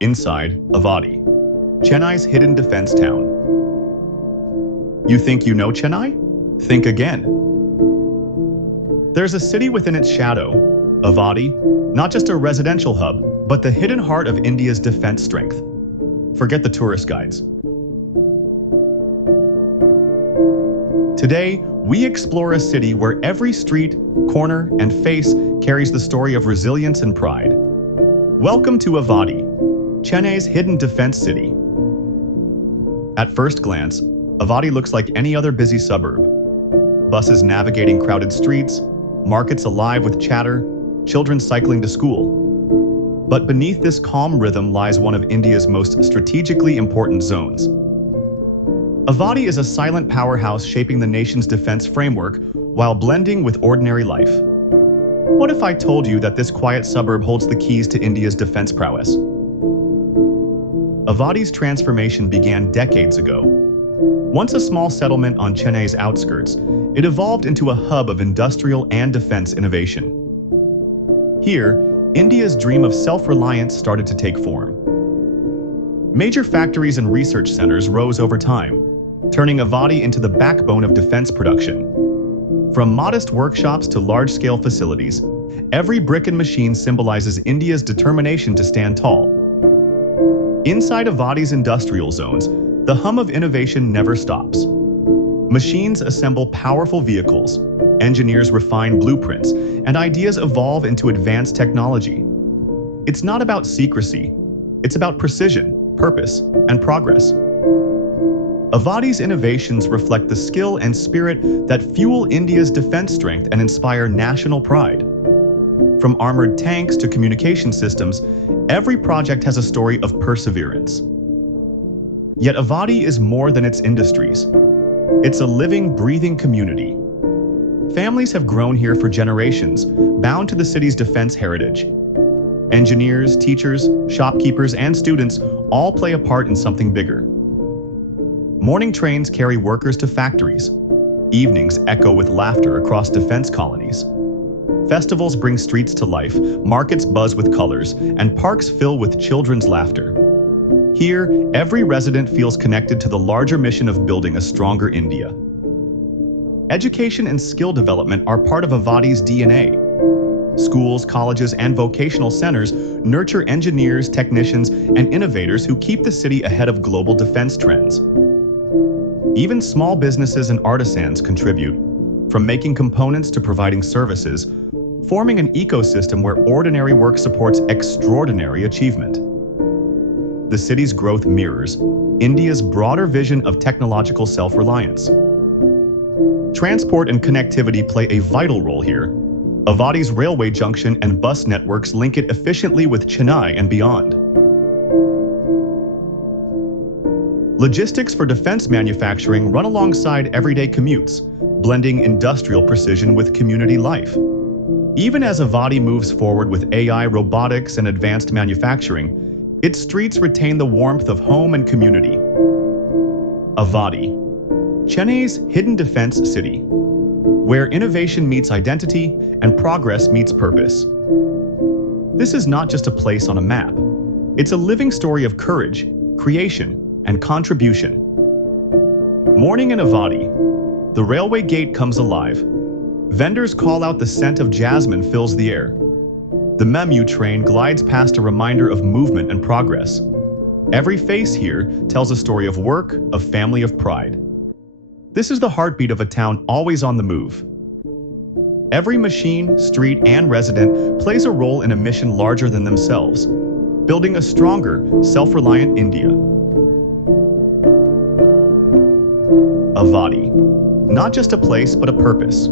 inside Avadi, Chennai's hidden defense town. You think you know Chennai? Think again. There's a city within its shadow, Avadi, not just a residential hub, but the hidden heart of India's defense strength. Forget the tourist guides. Today, we explore a city where every street, corner, and face carries the story of resilience and pride. Welcome to Avadi, Chennai's hidden defense city. At first glance, Avadi looks like any other busy suburb. Buses navigating crowded streets, markets alive with chatter, children cycling to school. But beneath this calm rhythm lies one of India's most strategically important zones. Avadi is a silent powerhouse shaping the nation's defense framework while blending with ordinary life. What if I told you that this quiet suburb holds the keys to India's defense prowess? Avadi's transformation began decades ago. Once a small settlement on Chennai's outskirts, it evolved into a hub of industrial and defense innovation. Here, India's dream of self-reliance started to take form. Major factories and research centers rose over time, turning Avadi into the backbone of defense production. From modest workshops to large-scale facilities, every brick and machine symbolizes India's determination to stand tall. Inside Avadi's industrial zones, the hum of innovation never stops. Machines assemble powerful vehicles, engineers refine blueprints, and ideas evolve into advanced technology. It's not about secrecy, it's about precision, purpose, and progress. Avadi's innovations reflect the skill and spirit that fuel India's defense strength and inspire national pride. From armored tanks to communication systems, every project has a story of perseverance. Yet Avadi is more than its industries. It's a living, breathing community. Families have grown here for generations, bound to the city's defense heritage. Engineers, teachers, shopkeepers, and students all play a part in something bigger. Morning trains carry workers to factories. Evenings echo with laughter across defense colonies. Festivals bring streets to life, markets buzz with colors, and parks fill with children's laughter. Here, every resident feels connected to the larger mission of building a stronger India. Education and skill development are part of Avadi's DNA. Schools, colleges, and vocational centers nurture engineers, technicians, and innovators who keep the city ahead of global defense trends. Even small businesses and artisans contribute, from making components to providing services, forming an ecosystem where ordinary work supports extraordinary achievement. The city's growth mirrors India's broader vision of technological self-reliance. Transport and connectivity play a vital role here. Avadi's railway junction and bus networks link it efficiently with Chennai and beyond. Logistics for defense manufacturing run alongside everyday commutes, blending industrial precision with community life. Even as Avadi moves forward with AI, robotics, and advanced manufacturing, its streets retain the warmth of home and community. Avadi, Chennai's hidden defense city, where innovation meets identity and progress meets purpose. This is not just a place on a map. It's a living story of courage, creation, and contribution. Morning in Avadi, the railway gate comes alive. Vendors call out, the scent of jasmine fills the air. The Memu train glides past, a reminder of movement and progress. Every face here tells a story of work, of family, of pride. This is the heartbeat of a town always on the move. Every machine, street, and resident plays a role in a mission larger than themselves, building a stronger, self-reliant India. Avadi, not just a place but a purpose.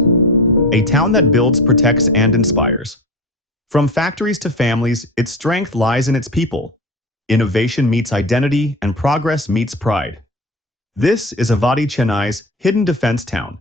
A town that builds, protects, and inspires. From factories to families, its strength lies in its people. Innovation meets identity, and progress meets pride. This is Avadi, Chennai's hidden defense town.